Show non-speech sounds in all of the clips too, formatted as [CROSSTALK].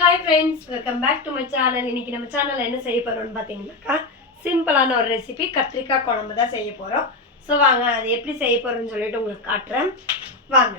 Hi friends welcome back to my channel இன்னைக்கு நம்ம சேனலில் என்ன செய்ய போகிறோம்னு பார்த்தீங்கன்னாக்கா சிம்பிளான ஒரு ரெசிபி கத்திரிக்காய் குழம்பு தான் செய்ய போகிறோம் ஸோ வாங்க அது எப்படி செய்ய போகிறோம்னு சொல்லிட்டு உங்களுக்கு காட்டுறேன். வாங்க.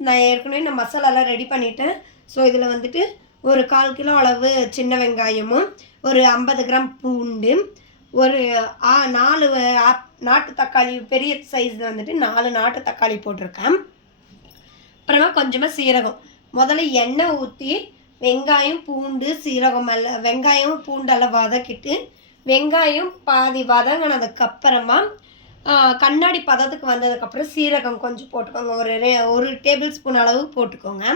நான் ஏற்கனவே நான் மசாலாலாம் ரெடி பண்ணிட்டேன். ஸோ இதில் வந்துட்டு ஒரு கால் கிலோ அளவு சின்ன வெங்காயமும் ஒரு ஐம்பது கிராம் பூண்டு ஒரு ஆ நாலு ஆப்- நாட்டு தக்காளி பெரிய சைஸில் வந்துட்டு நாலு நாட்டு தக்காளி போட்டிருக்கேன். அப்புறமா கொஞ்சமாக சீரகம். முதல்ல எண்ணெய் ஊற்றி வெங்காயம் பூண்டு சீரகம் எல்லாம் வெங்காயம் பூண்டெல்லாம் வதக்கிட்டு வெங்காயம் பாதி வதங்கினதுக்கப்புறமா கண்ணாடி பதத்துக்கு வந்ததுக்கப்புறம் சீரகம் கொஞ்சம் போட்டுக்கோங்க. ஒரு ரெ- ஒரு டேபிள் ஸ்பூன் அளவு போட்டுக்கோங்க.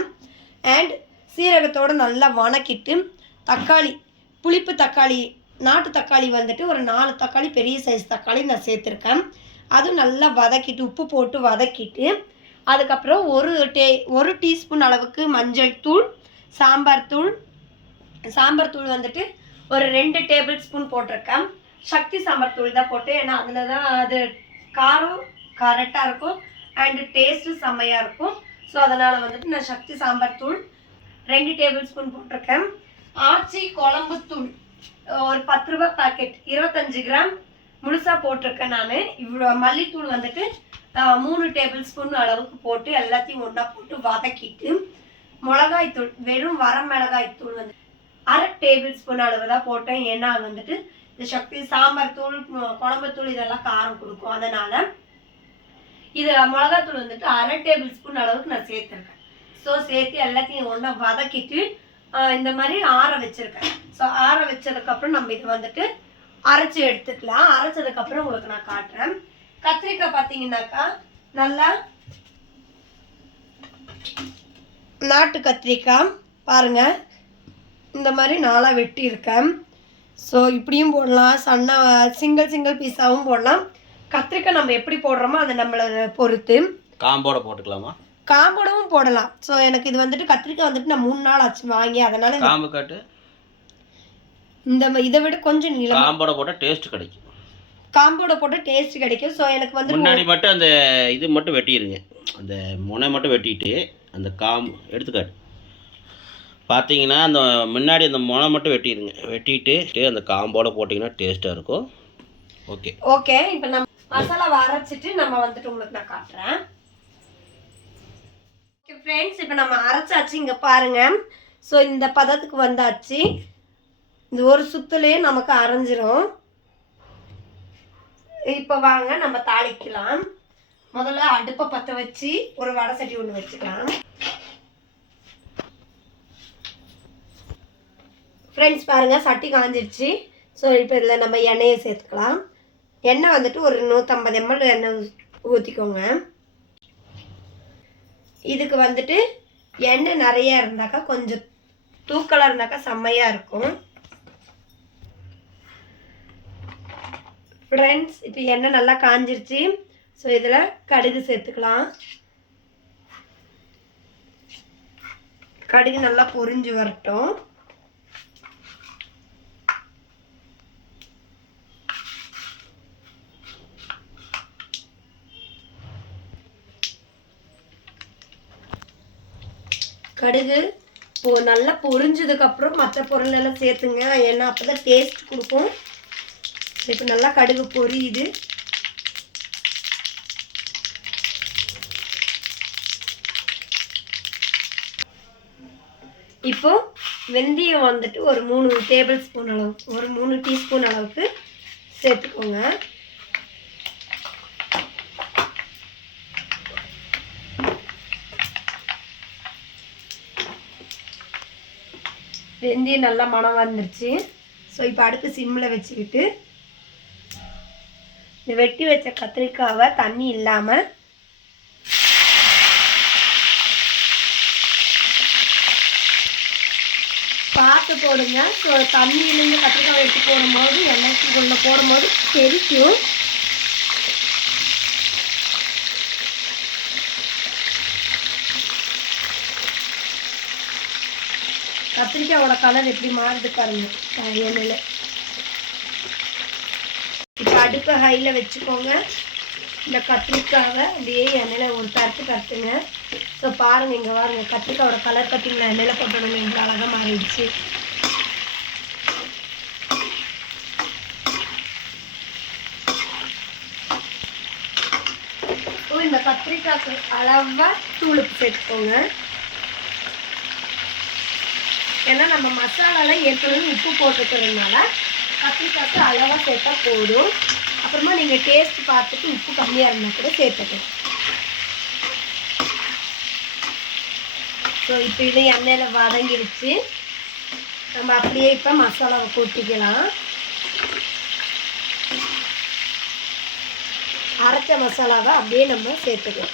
அண்ட் சீரகத்தோடு நல்லா வணக்கிட்டு தக்காளி புளிப்பு தக்காளி நாட்டு தக்காளி வந்துட்டு ஒரு நாலு தக்காளி பெரிய சைஸ் தக்காளி நான் சேர்த்துருக்கேன். அதுவும் நல்லா வதக்கிட்டு உப்பு போட்டு வதக்கிட்டு அதுக்கப்புறம் ஒரு டே ஒரு டீஸ்பூன் அளவுக்கு மஞ்சள் தூள் சாம்பார் தூள் சாம்பார் தூள் வந்துட்டு ஒரு ரெண்டு டேபிள் ஸ்பூன் போட்டிருக்கேன். சக்தி சாம்பார் தூள் தான் போட்டேன் ஏன்னா அதில் தான் அது காரம் கரெக்டாக இருக்கும் அண்டு டேஸ்ட்டு செம்மையாக இருக்கும். ஸோ அதனால் வந்துட்டு நான் சக்தி சாம்பார் தூள் ரெண்டு டேபிள் ஸ்பூன் போட்டிருக்கேன். ஆச்சி குழம்பு தூள் ஒரு பத்து ரூபா பாக்கெட் இருபத்தஞ்சு கிராம் முழுசாக போட்டிருக்கேன் நான். இவ்வளோ மல்லித்தூள் வந்துட்டு மூணு டேபிள் ஸ்பூன் அளவுக்கு போட்டு எல்லாத்தையும் ஒன்றா போட்டு வதக்கிட்டு மிளகாய் தூள் வெறும் வர மிளகாய் தூள் வந்து அரை டேபிள் ஸ்பூன் அளவு தான் போட்டேன். ஏன்னா வந்துட்டு இந்த சக்தி சாம்பார் தூள் குழம்புத்தூள் இதெல்லாம் காரம் கொடுக்கும். அதனால இது மிளகாத்தூள் வந்துட்டு அரை டேபிள் ஸ்பூன் அளவுக்கு நான் சேர்த்துருக்கேன். ஸோ சேர்த்து எல்லாத்தையும் ஒன்றா வதக்கிட்டு இந்த மாதிரி ஆற வச்சிருக்கேன். ஸோ ஆற வச்சதுக்கப்புறம் நம்ம இது வந்துட்டு அரைச்சி எடுத்துக்கலாம். அரைச்சதுக்கப்புறம் உங்களுக்கு நான் காட்டுறேன். கத்திரிக்காய் பார்த்தீங்கன்னாக்கா நல்லா நாட்டு கத்திரிக்காய் பாருங்கள் இந்த மாதிரி நாளாக வெட்டியிருக்கேன். ஸோ இப்படியும் போடலாம். சன்னா சிங்கிள் சிங்கிள் பீஸாகவும் போடலாம். கத்திரிக்காய் நம்ம எப்படி போடுறோமோ அதை நம்மளை பொறுத்து. காம்போட போட்டுக்கலாமா? காம்போடவும் போடலாம். ஸோ எனக்கு இது வந்துட்டு கத்திரிக்காய் வந்துட்டு நான் மூணு நாள் ஆச்சு வாங்கி அதனால காம்பு காட்டு. இந்த இதை விட கொஞ்சம் நீளம் காம்போட போட்டால் டேஸ்ட் கிடைக்கும். காம்போட போட்டு டேஸ்ட் கிடைக்கும். ஸோ எனக்கு வந்து முன்னாடி மட்டும் அந்த இது மட்டும் வெட்டிடுங்க அந்த முனை மட்டும் வெட்டிட்டு அந்த காம்பு எடுத்துக்காட்டு. பார்த்தீங்கன்னா அந்த முன்னாடி அந்த முனை மட்டும் வெட்டிடுங்க. வெட்டிட்டு அந்த காம்போட போட்டிங்கன்னா டேஸ்ட்டாக இருக்கும். ஓகே. ஓகே இப்போ நம்ம மசாலாவை அரைச்சிட்டு நம்ம வந்துட்டு உங்களுக்கு நான் காட்டுறேன். ஓகே ஃப்ரெண்ட்ஸ் இப்போ நம்ம அரைச்சாச்சு. இங்கே பாருங்கள் ஸோ இந்த பதத்துக்கு வந்தாச்சு. இந்த ஒரு சுத்துலேயே நமக்கு அரைஞ்சிரும். இப்போ வாங்க நம்ம தாளிக்கலாம். முதல்ல அடுப்பை பற்ற வச்சு ஒரு வடை சட்டி ஒன்று வச்சுக்கலாம். ஃப்ரெண்ட்ஸ் பாருங்கள் சட்டி காஞ்சிருச்சு. ஸோ இப்போ இதில் நம்ம எண்ணெயை சேர்த்துக்கலாம். எண்ணெய் வந்துட்டு ஒரு நூற்றம்பது எம்எல் எண்ணெய் ஊற்றிக்கோங்க இதுக்கு வந்துட்டு எண்ணெய் நிறைய இருந்தாக்கா கொஞ்சம் தூக்கலாக இருந்தாக்கா செம்மையாக இருக்கும். ஃப்ரெண்ட்ஸ் இப்போ எண்ணெய் நல்லா காஞ்சிருச்சு. ஸோ இதில் கடுகு சேர்த்துக்கலாம். கடுகு நல்லா பொரிஞ்சு வரட்டும். கடுகு இப்போ நல்லா பொரிஞ்சதுக்கப்புறம் மற்ற பொருள் எல்லாம் சேர்த்துங்க. ஏன்னா அப்போ தான் டேஸ்ட் கொடுக்கும். இப்போ நல்லா கடுகு பொரியுது. இப்போ வெந்தயம் வந்துட்டு ஒரு மூணு டேபிள் ஸ்பூன் அளவுக்கு ஒரு மூணு டீஸ்பூன் அளவுக்கு சேர்த்துக்கோங்க. வெந்தயம் நல்லா மணம் வந்துருச்சு ஸோ இப்போ அடுப்பு சிம்மில் வச்சுக்கிட்டு இந்த வெட்டி வச்ச கத்திரிக்காவை தண்ணி இல்லாமல் பார்த்து போடுங்க. ஸோ தண்ணியிலேருந்து கத்திரிக்காய் எடுத்து போடும்போது எண்ணெய்க்குள்ளே போடும்போது தெரிக்கும். கத்திரிக்காயோட கலர் எப்படி மாறுது பாருங்க. எண்ணெயில். இப்போ அடுப்பை ஹையில் வச்சுக்கோங்க. இந்த கத்திரிக்காவை அப்படியே எண்ணெயில் ஒரு தரத்து கத்துங்க ஸோ பாருங்கள் இங்கே பாருங்கள் கத்திரிக்காயோட கலர் பார்த்தீங்களா எண்ணெயில் போட்டோம் எவ்வளோ அழகாக மாறிடுச்சு. இந்த கத்திரிக்காய்க்கு அளவாக தூளுக்கு சேர்த்துக்கோங்க. ஏன்னா நம்ம மசாலாலாம் ஏற்கனவே உப்பு போட்டுக்கிறதுனால கத்திரிக்காய்க்கு அளவாக சேர்த்தா போதும். அப்புறமா நீங்கள் டேஸ்ட் பார்த்துட்டு உப்பு கம்மியாக இருந்தால் கூட சேர்த்துக்கலாம். ஸோ இப்போ இது எண்ணெயில் வதங்கிடுச்சு நம்ம அப்படியே இப்போ மசாலாவை கொட்டிக்கலாம். அரைச்ச மசாலாவை அப்படியே நம்ம சேர்த்துக்கலாம்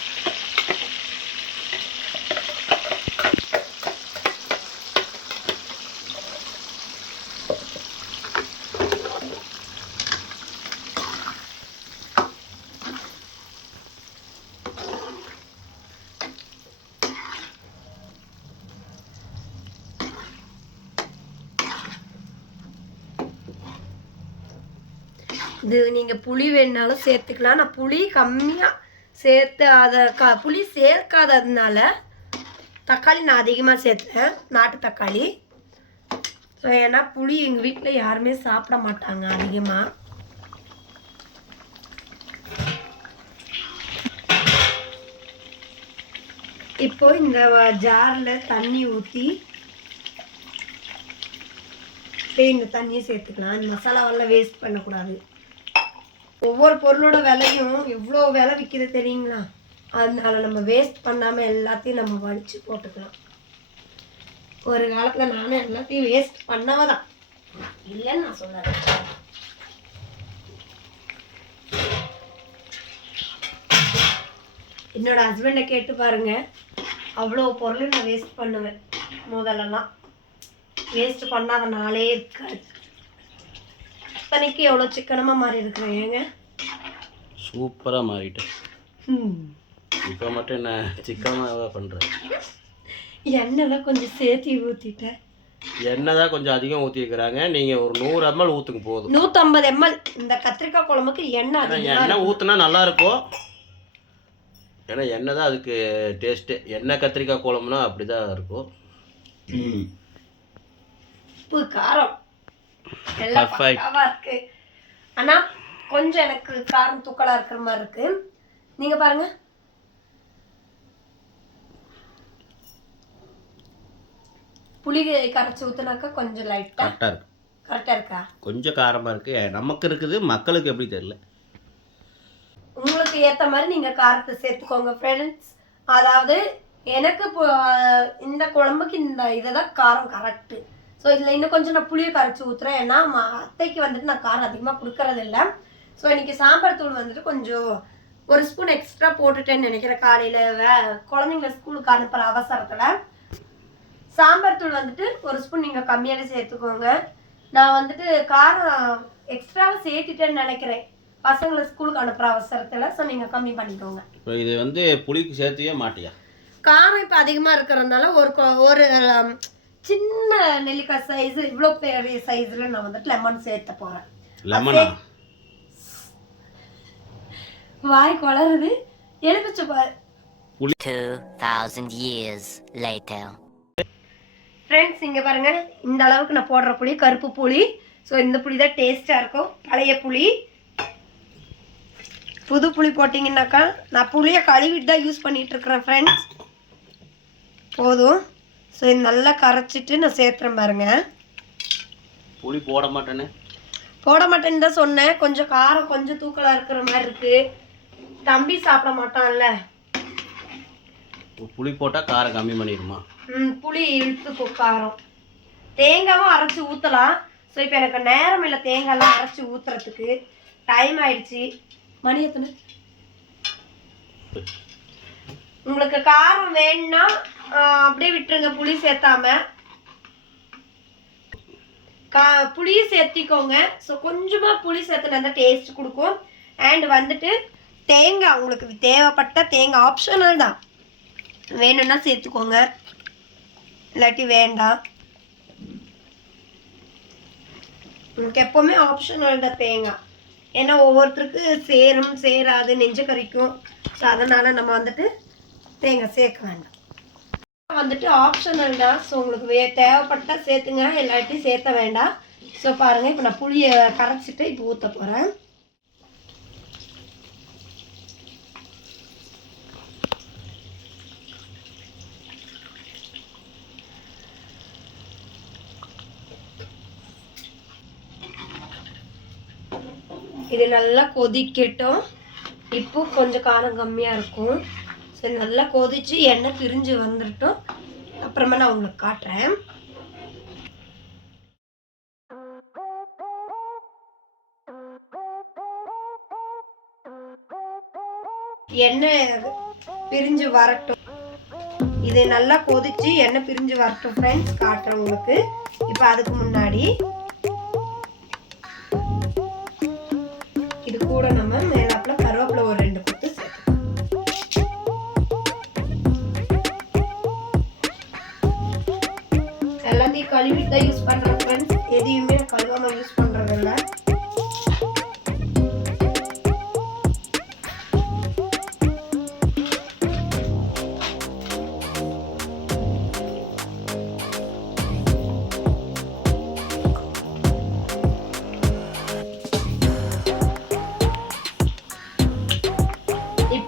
இது நீங்கள் புளி வேணுனாலும் சேர்த்துக்கலாம். நான் புளி கம்மியாக சேர்த்து அதை க புளி சேர்க்காததுனால தக்காளி நான் அதிகமாக சேர்த்தேன். நாட்டு தக்காளி. ஸோ ஏன்னா புளி எங்கள் வீட்டில் யாருமே சாப்பிட மாட்டாங்க அதிகமாக இப்போ இந்த ஜாரில் தண்ணி ஊற்றி இந்த தண்ணியை சேர்த்துக்கலாம். இந்த மசாலாவெல்லாம் வேஸ்ட் பண்ணக்கூடாது. ஒவ்வொரு பொருளோட விலையும் எவ்வளோ விலை விற்கிது தெரியுங்களா? அதனால நம்ம வேஸ்ட் பண்ணாமல் எல்லாத்தையும் நம்ம வலிச்சு போட்டுக்கலாம் ஒரு காலத்தில் நானும் எல்லாத்தையும் வேஸ்ட் பண்ணவ தான். இல்லைன்னு நான் சொல்லாத. என்னோட ஹஸ்பண்டை கேட்டு பாருங்க. அவ்வளோ பொருள் நான் வேஸ்ட் பண்ணுவேன். முதல்லலாம். வேஸ்ட் பண்ணாத நாளே இருக்காது. இத்தனைக்கு எவ்வளோ சிக்கனமாக மாறி இருக்கிறேன் ஏங்க? சூப்பராக மாறிட்டேன். இப்போ மட்டும் என்ன சிக்கனமாக பண்ணுறேன் எண்ணெய் தான் கொஞ்சம் சேர்த்தி ஊற்றிட்டேன் எண்ணெய் தான் கொஞ்சம் அதிகம் ஊற்றிருக்கிறாங்க நீங்கள் ஒரு நூறு எம்எல் ஊற்றுங்க போதும். நூற்றம்பது எம்எல். இந்த கத்திரிக்காய் குழம்புக்கு எண்ணெய் எண்ணெய் ஊற்றுனா நல்லா இருக்கும் ஏன்னா எண்ணெய் தான் அதுக்கு டேஸ்ட்டு எண்ணெய் கத்திரிக்காய் குழம்புனா அப்படி தான் இருக்கும். உப்பு காரம். எல்லாம் Perfect. பக்காவா இருக்கு. ஆனா கொஞ்சம் எனக்கு காரம் தூக்கலா இருக்கிற மாதிரி இருக்கு. நீங்க பாருங்க. புளி கரைச்சி ஊத்துனாக்கா கொஞ்சம் லைட்டா கரெக்டாக இருக்கு. கரெக்டா இருக்கா? கொஞ்சம் காரமாக இருக்குது நமக்கு இருக்குது மக்களுக்கு எப்படி தெரியல. உங்களுக்கு ஏத்த மாதிரி நீங்க காரத்தை சேர்த்துக்கோங்க ஃப்ரெண்ட்ஸ் அதாவது எனக்கு இந்த குழம்புக்கு இந்த இதுதான் காரம் கரெக்டு ஸோ இதில் இன்னும் கொஞ்சம் நான் புளியை கரைச்சி ஊற்றுறேன் ஏன்னா அத்தைக்கு வந்துட்டு நான் காரம் அதிகமாக கொடுக்கறது இல்லை ஸோ இன்னைக்கு சாம்பார் தூள் வந்துட்டு கொஞ்சம் ஒரு ஸ்பூன் எக்ஸ்ட்ரா போட்டுட்டேன்னு நினைக்கிறேன் காலையில். வே குழந்தைங்கள ஸ்கூலுக்கு அனுப்புகிற அவசரத்தில். சாம்பார் தூள் வந்துட்டு ஒரு ஸ்பூன் நீங்கள் கம்மியாகவே சேர்த்துக்கோங்க. நான் வந்துட்டு காரம் எக்ஸ்ட்ராவாக சேர்த்துட்டேன்னு நினைக்கிறேன். பசங்களை ஸ்கூலுக்கு அனுப்புகிற அவசரத்தில். ஸோ நீங்கள் கம்மி பண்ணிக்கோங்க. இப்போ இது வந்து புளிக்கு சேர்த்துவே மாட்டியா? காரம் இப்போ அதிகமாக இருக்கிறதுனால ஒரு ஒரு சின்ன நெல்லிக்காய் சைஸ் இவ்வளோ பெரிய சைஸில் நான் வந்துட்டு லெமன் சேர்த்த லெமனா வாய் குளருது எலுமிச்சை பாரு. 2,000 years later. ஃப்ரெண்ட்ஸ் இங்கே பாருங்க. இந்த அளவுக்கு நான் போடுற புளி கருப்பு புளி. ஸோ இந்த புளி தான் டேஸ்ட்டாக இருக்கும். பழைய புளி. புது புளி போட்டிங்கன்னாக்கா நான் புளியை கழுவிட்டு தான் யூஸ் பண்ணிட்டு இருக்கிறேன் ஃப்ரெண்ட்ஸ் போதும். ஸோ இது நல்லா கரைச்சிட்டு நான் சேர்த்துறேன் பாருங்க. புளி போட மாட்டேன்னு. போட மாட்டேன்னு தான் சொன்னேன். கொஞ்சம் காரம் கொஞ்சம் தூக்கலாக இருக்கிற மாதிரி இருக்கு. தம்பி சாப்பிட மாட்டான்ல. புளி போட்டால் காரம் கம்மி பண்ணிடுமா? ம், புளி இழுத்துக்கும் காரம். தேங்காவும் அரைச்சி ஊற்றலாம் ஸோ இப்போ எனக்கு நேரம் இல்லை தேங்காய்லாம் அரைச்சி ஊற்றுறதுக்கு டைம் ஆயிடுச்சு. மணி எத்தனை? உங்களுக்கு காரம் வேணும்னா அப்படியே விட்டுருங்க புளி சேர்த்தாம. கா புளியும் சேர்த்திக்கோங்க. ஸோ கொஞ்சமாக புளி சேர்த்துனா தான் டேஸ்ட் கொடுக்கும். அண்ட் வந்துட்டு தேங்காய் உங்களுக்கு தேவைப்பட்ட தேங்காய் ஆப்ஷனல் தான். வேணும்னா சேர்த்துக்கோங்க. இல்லாட்டி வேண்டாம். உங்களுக்கு எப்போவுமே ஆப்ஷனல் தான் தேங்காய். ஏன்னா ஒவ்வொருத்தருக்கு சேரும் சேராது நெஞ்சு கறிக்கும் ஸோ அதனால் நம்ம வந்துட்டு தேங்காய் சேர்க்க வேண்டாம். வந்துட்டு ஆப்ஷனல் தான். ஸோ உங்களுக்கு வே தேவைப்பட்டா சேர்த்துங்க. இல்லாட்டி சேர்த்த வேண்டாம். ஸோ பாருங்கள் இப்போ நான் புளியை கரைச்சிட்டு இப்போ ஊற்ற போகிறேன் இது நல்லா கொதிக்கட்டும். இப்போ கொஞ்சம் காரம் கம்மியாக இருக்கும். சரி நல்லா கொதிச்சு எண்ணெய் பிரிஞ்சு வந்துட்டோம் அப்புறமா நான் உங்களுக்கு காட்டுறேன். எண்ணெய் பிரிஞ்சு வரட்டும். இது நல்லா கொதிச்சு எண்ணெய் பிரிஞ்சு வரட்டும் ஃப்ரெண்ட்ஸ் காட்டுறேன் உங்களுக்கு. இப்போ அதுக்கு முன்னாடி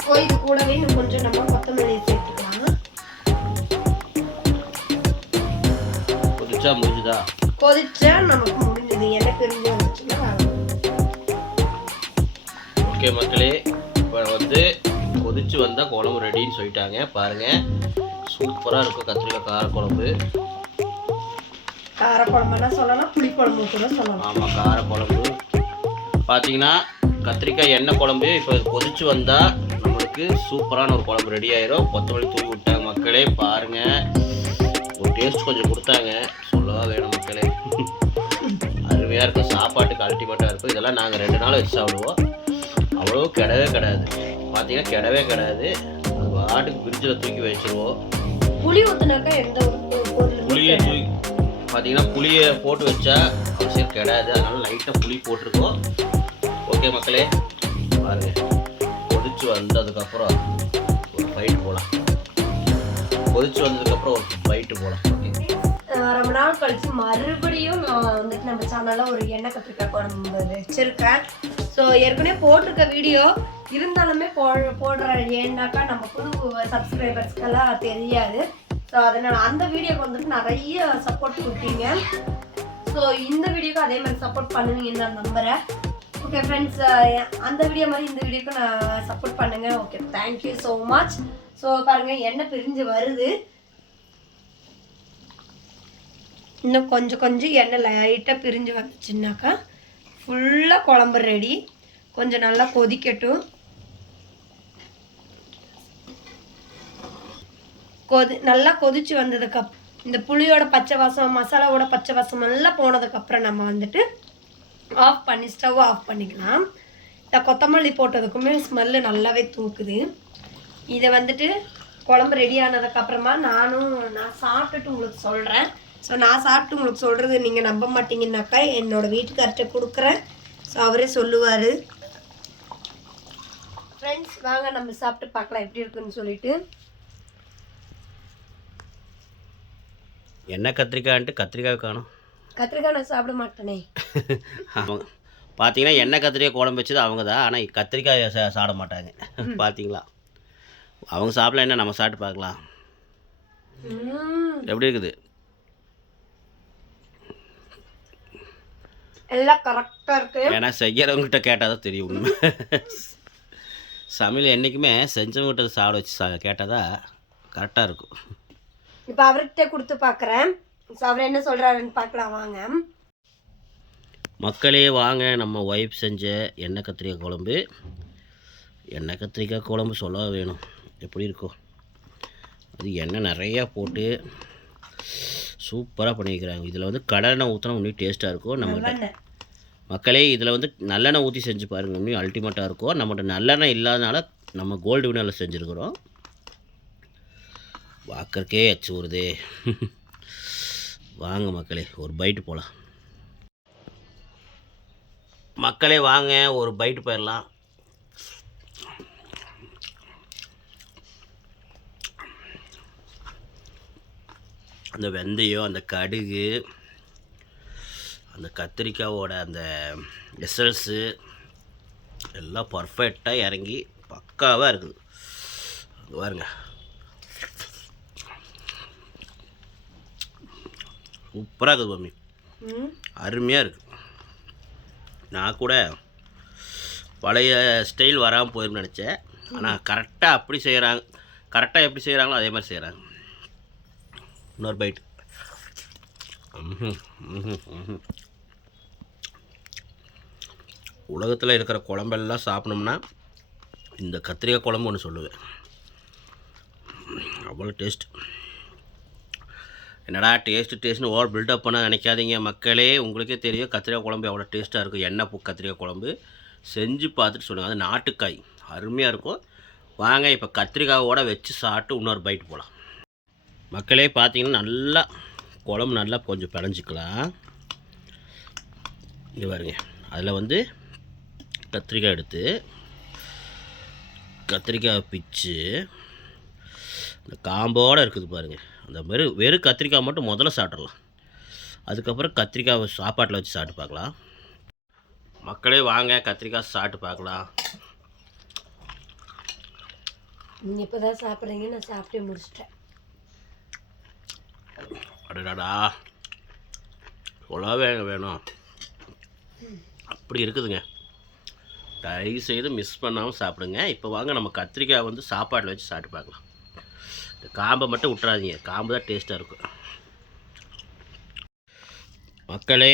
இப்போ இது கூடவே இன்னும் கொஞ்சம் நம்ம கொத்தமல்லி சேர்த்துக்கலாம் கொதிச்சா முடிஞ்சுதா? கொதிச்சா நமக்கு முடிஞ்சது. எண்ணெய் பிரிஞ்சு வந்துச்சுன்னா ஓகே மக்களே இப்போ வந்து கொதிச்சு வந்தால் குழம்பு ரெடின்னு சொல்லிட்டாங்க. பாருங்கள் சூப்பராக இருக்கும் கத்திரிக்காய் கார குழம்பு கூட சொல்லலாம். ஆமாம் கார குழம்பு பார்த்தீங்கன்னா கத்திரிக்காய் எண்ணெய் குழம்பு இப்போ கொதிச்சு வந்தால் நம்மளுக்கு சூப்பரான ஒரு குழம்பு ரெடி ஆயிரும். கொத்தமல்லி தூவி விட்டாங்க மக்களே பாருங்கள் ஒரு டேஸ்ட் கொஞ்சம் கொடுத்தாங்க. சொல்லவா வேணும் மக்களே. அருமையாக இருக்கும். சாப்பாட்டுக்கு அல்டிமேட்டாக இருக்கும். இதெல்லாம் நாங்கள் ரெண்டு நாள் வச்சு சாப்பிடுவோம். அவ்வளோ கிடவே கிடாது. பார்த்தீங்கன்னா கிடவே கிடாது. அது பாட்டுக்கு ஃப்ரிட்ஜில் தூக்கி வச்சிருவோம். புளி ஊத்துனாக்கா எந்த புளியை தூக்கி பார்த்தீங்கன்னா புளியை போட்டு வச்சா அவசியம் கிடாது. அதனால லைட்டாக புளி போட்டிருக்கோம். ஓகே மக்களே பாருங்க. கொதிச்சு வந்ததுக்கப்புறம் ஒரு ஃபைட் போகலாம் கொதிச்சு வந்ததுக்கப்புறம் ஒரு ஃபைட்டு போகலாம் ரொம்ப நாள் கழிச்சு மறுபடியும் நான் வந்துட்டு நம்ம சேனல்ல ஒரு எண்ணெய் கத்திரிக்காய் குழம்பு வச்சிருக்கேன். ஸோ ஏற்கனவே போட்டிருக்க வீடியோ இருந்தாலுமே போ போடுற ஏன்னாக்கா நம்ம புது சப்ஸ்கிரைபர்ஸ்க்கெல்லாம் தெரியாது. ஸோ அதனால அந்த வீடியோக்கு வந்துட்டு நிறைய சப்போர்ட் கொடுத்தீங்க. ஸோ இந்த வீடியோக்கு அதே மாதிரி சப்போர்ட் பண்ணுவீங்கன்னு நான் நம்புகிறேன் ஓகே ஃப்ரெண்ட்ஸ் uh, அந்த வீடியோ மாதிரி இந்த வீடியோக்கு நான் சப்போர்ட் பண்ணுங்க. Okay thank you so much so பாருங்க எண்ணெய் பிரிஞ்சு வருது. இன்னும் கொஞ்சம் கொஞ்சம் எண்ணெய் லைட்டாக பிரிஞ்சு வந்துச்சுன்னாக்கா ஃபுல்லாக குழம்பு ரெடி கொஞ்சம் நல்லா கொதிக்கட்டும். கொதி நல்லா கொதிச்சு வந்ததுக்கப் இந்த புளியோட பச்சை வாசம் மசாலாவோட பச்சை வாசம் எல்லாம் போனதுக்கப்புறம் நம்ம வந்துட்டு ஆஃப் பண்ணி ஸ்டவ் ஆஃப் பண்ணிக்கலாம். இந்த கொத்தமல்லி போட்டதுக்குமே ஸ்மெல்லு நல்லாவே தூக்குது. இதை வந்துட்டு குழம்பு ரெடி ஆனதுக்கப்புறமா நானும் நான் சாப்பிட்டுட்டு உங்களுக்கு சொல்கிறேன் ஸோ நான் சாப்பிட்டு உங்களுக்கு சொல்கிறது நீங்கள் நம்ப மாட்டீங்கன்னாக்கா என்னோட வீட்டுக்கார்ட்ட கொடுக்குறேன். ஸோ அவரே சொல்லுவார். ஃப்ரெண்ட்ஸ் வாங்க நம்ம சாப்பிட்டு பார்க்கலாம் எப்படி இருக்குன்னு சொல்லிட்டு. என்ன கத்திரிக்காய்ன்ட்டு கத்திரிக்காய் காணும். கத்திரிக்காய் நான் சாப்பிட மாட்டேனே. அவங்க பார்த்தீங்கன்னா எண்ணெய் கத்திரிக்காய் குழம்பு வச்சது அவங்க தான் ஆனால் கத்திரிக்காய் சாப்பிட மாட்டாங்க. பார்த்தீங்களா அவங்க சாப்பிடல என்ன? நம்ம சாப்பிட்டு பார்க்கலாம். எப்படி இருக்குது? எல்லாம் கரெக்டாக இருக்கு. ஏன்னா செய்கிறவங்ககிட்ட கேட்டால் தான் தெரியும் உண்மை. சமையல் என்றைக்குமே செஞ்சவங்ககிட்ட சாப்பிட வச்சு சா கேட்டால் தான் கரெக்டாக இருக்கும். இப்போ அவர்கிட்ட கொடுத்து பார்க்குறேன். ஸோ அவர் என்ன சொல்கிறாருன்னு பார்க்கலாம் வாங்க. மக்களே வாங்க. நம்ம ஒய்ஃப் செஞ்ச எண்ணெய் கத்திரிக்காய் குழம்பு. எண்ணெய் கத்திரிக்காய் குழம்பு சொல்ல வேணும். எப்படி இருக்கும் அது எண்ணெய் நிறையா போட்டு சூப்பராக பண்ணியிருக்கிறாங்க இதில் வந்து கடலெண்ணெய் ஊற்றினா இன்னும் டேஸ்ட்டாக இருக்கும். நம்மகிட்ட மக்களே இதில் வந்து நல்லெண்ணெய் ஊற்றி செஞ்சு பாருங்கள் இன்னும் அல்டிமேட்டாக இருக்கும். நம்மகிட்ட நல்லெண்ணெய் இல்லாதனால நம்ம கோல்டு வினரில் செஞ்சுருக்குறோம். பார்க்கறக்கே அச்சு வருதே [LAUGHS] வாங்க மக்களே ஒரு பைட்டு போகலாம் மக்களே வாங்க ஒரு பைட்டு போயிடலாம் அந்த வெந்தயம் அந்த கடுகு அந்த கத்திரிக்காவோட அந்த எசல்ஸு எல்லாம் பர்ஃபெக்டாக இறங்கி பக்காவாக இருக்குது. பாருங்கள் சூப்பராக இருக்குது மம்மி அருமையாக இருக்குது நான் கூட பழைய ஸ்டைல் வராமல் போயிருந்து நினச்சேன். ஆனால் கரெக்டாக அப்படி செய்கிறாங்க கரெக்டாக எப்படி செய்கிறாங்களோ அதே மாதிரி செய்கிறாங்க இன்னொரு பைட் உலகத்தில் இருக்கிற குழம்பெல்லாம் சாப்பிட்டோம்னா இந்த கத்திரிக்காய் குழம்பு ஒன்று சொல்லுவேன். அவ்வளோ டேஸ்ட் என்னடா டேஸ்ட்டு டேஸ்ட்னு ஓவர் பில்டப் பண்ண நினைக்காதீங்க மக்களே. உங்களுக்கே தெரியும் கத்திரிக்காய் குழம்பு எவ்வளோ டேஸ்ட்டாக இருக்கும் எண்ணெய் பூ கத்திரிக்காய் குழம்பு. செஞ்சு பார்த்துட்டு சொல்லுங்கள் அது நாட்டுக்காய். அருமையாக இருக்கும். வாங்க இப்போ கத்திரிக்காயோட வச்சு சாப்பிட்டு இன்னொரு பைட் போகலாம் மக்களே பார்த்தீங்கன்னா நல்லா குழம்பு நல்லா கொஞ்சம் பிணைஞ்சிக்கலாம். இது பாருங்க. அதில் வந்து கத்திரிக்காய் எடுத்து கத்திரிக்காய் பிச்சு இந்த காம்போடு இருக்குது பாருங்கள் அந்த வெறும் வெறும் கத்திரிக்காய் மட்டும் முதல்ல சாப்பிட்றலாம் அதுக்கப்புறம் கத்திரிக்காவை சாப்பாட்டில் வச்சு சாப்பிட்டு பார்க்கலாம். மக்களே வாங்க கத்திரிக்காய் சாப்பிட்டு பார்க்கலாம். நீங்கள் இப்போ தான் சாப்பிட்றீங்க நான் சாப்பிட்டே முடிச்சிட்டேன். அடடாடா. சொல்லவே வேணும். அப்படி இருக்குதுங்க. தயவு செய்து மிஸ் பண்ணாமல் சாப்பிடுங்க. இப்போ வாங்க நம்ம கத்திரிக்காய் வந்து சாப்பாட்டில் வச்சு சாப்பிட்டு பார்க்கலாம். காம்பை மட்டும் விட்றாதீங்க காம்பு தான் டேஸ்ட்டாக இருக்கும். மக்களே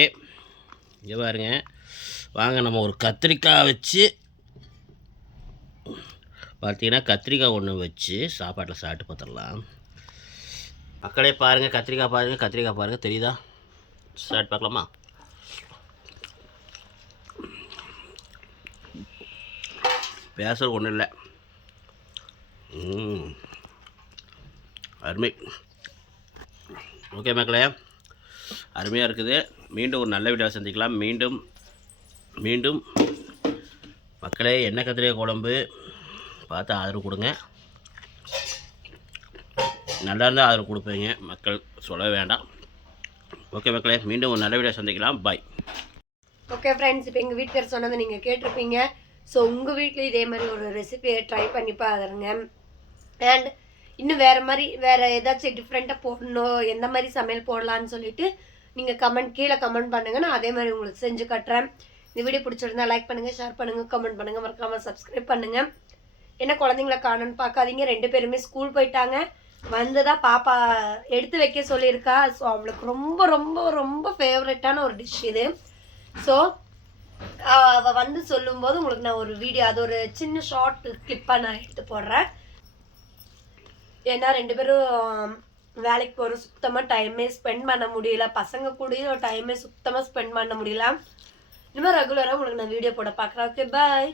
இங்கே பாருங்க. வாங்க நம்ம ஒரு கத்திரிக்காய் வச்சு பார்த்தீங்கன்னா கத்திரிக்காய் ஒன்று வச்சு சாப்பாட்டில் சாப்பிட்டு பார்த்துடலாம் மக்களே பாருங்கள் கத்திரிக்காய் பாருங்கள் கத்திரிக்காய் பாருங்கள் தெரியுதா? ஸ்டார்ட் பார்க்கலாமா? பேசுகிறது ஒன்றும் இல்லை. ம். அருமை. ஓகே மக்களே அருமையாக இருக்குது. மீண்டும் ஒரு நல்ல வீடியோ சந்திக்கலாம். மீண்டும் மீண்டும் மக்களே எண்ணெய் கத்திரிக்காய் குழம்பு பார்த்து ஆதரவு கொடுங்க. நல்லா இருந்தால் ஆதரவு கொடுப்பீங்க. மக்கள் சொல்ல வேண்டாம். ஓகே மக்களே மீண்டும் ஒரு நல்ல வீடியோ சந்திக்கலாம். பாய் ஓகே ஃப்ரெண்ட்ஸ் இப்போ எங்கள் வீட்டுக்கார் சொன்னதை நீங்கள் கேட்டிருப்பீங்க. ஸோ உங்கள் வீட்டில் இதே மாதிரி ஒரு ரெசிபியை ட்ரை பண்ணி பாருங்க. அண்ட் இன்னும் வேறு மாதிரி வேறு ஏதாச்சும் டிஃப்ரெண்ட்டாக போடணும் எந்த மாதிரி சமையல் போடலான்னு சொல்லிட்டு நீங்கள் கமெண்ட் கீழே கமெண்ட் பண்ணுங்க. நான் அதே மாதிரி உங்களுக்கு செஞ்சு கட்டுறேன். இந்த வீடியோ பிடிச்சிருந்தா லைக் பண்ணுங்கள் ஷேர் பண்ணுங்கள் கமெண்ட் பண்ணுங்கள் மறக்காமல் சப்ஸ்கிரைப் பண்ணுங்கள் என்ன குழந்தைங்கள காணும்னு பார்க்காதீங்க. ரெண்டு பேருமே ஸ்கூல் போயிட்டாங்க. வந்ததா பாப்பா எடுத்து வைக்க சொல்லியிருக்கா. ஸோ அவளுக்கு ரொம்ப ரொம்ப ரொம்ப ஃபேவரட்டான ஒரு டிஷ் இது. ஸோ அவள் வந்து சொல்லும்போது உங்களுக்கு நான் ஒரு வீடியோ அது ஒரு சின்ன ஷார்ட் கிளிப்பாக நான் எடுத்து போடுறேன். ஏன்னா ரெண்டு பேரும் வேலைக்கு போகிறோம் சுத்தமாக டைமே ஸ்பெண்ட் பண்ண முடியல. பசங்க கூடயும் டைமே சுத்தமாக ஸ்பெண்ட் பண்ண முடியல. இனிமேல் ரெகுலராக உங்களுக்கு நான் வீடியோ போட பார்க்குறேன் ஓகே பாய்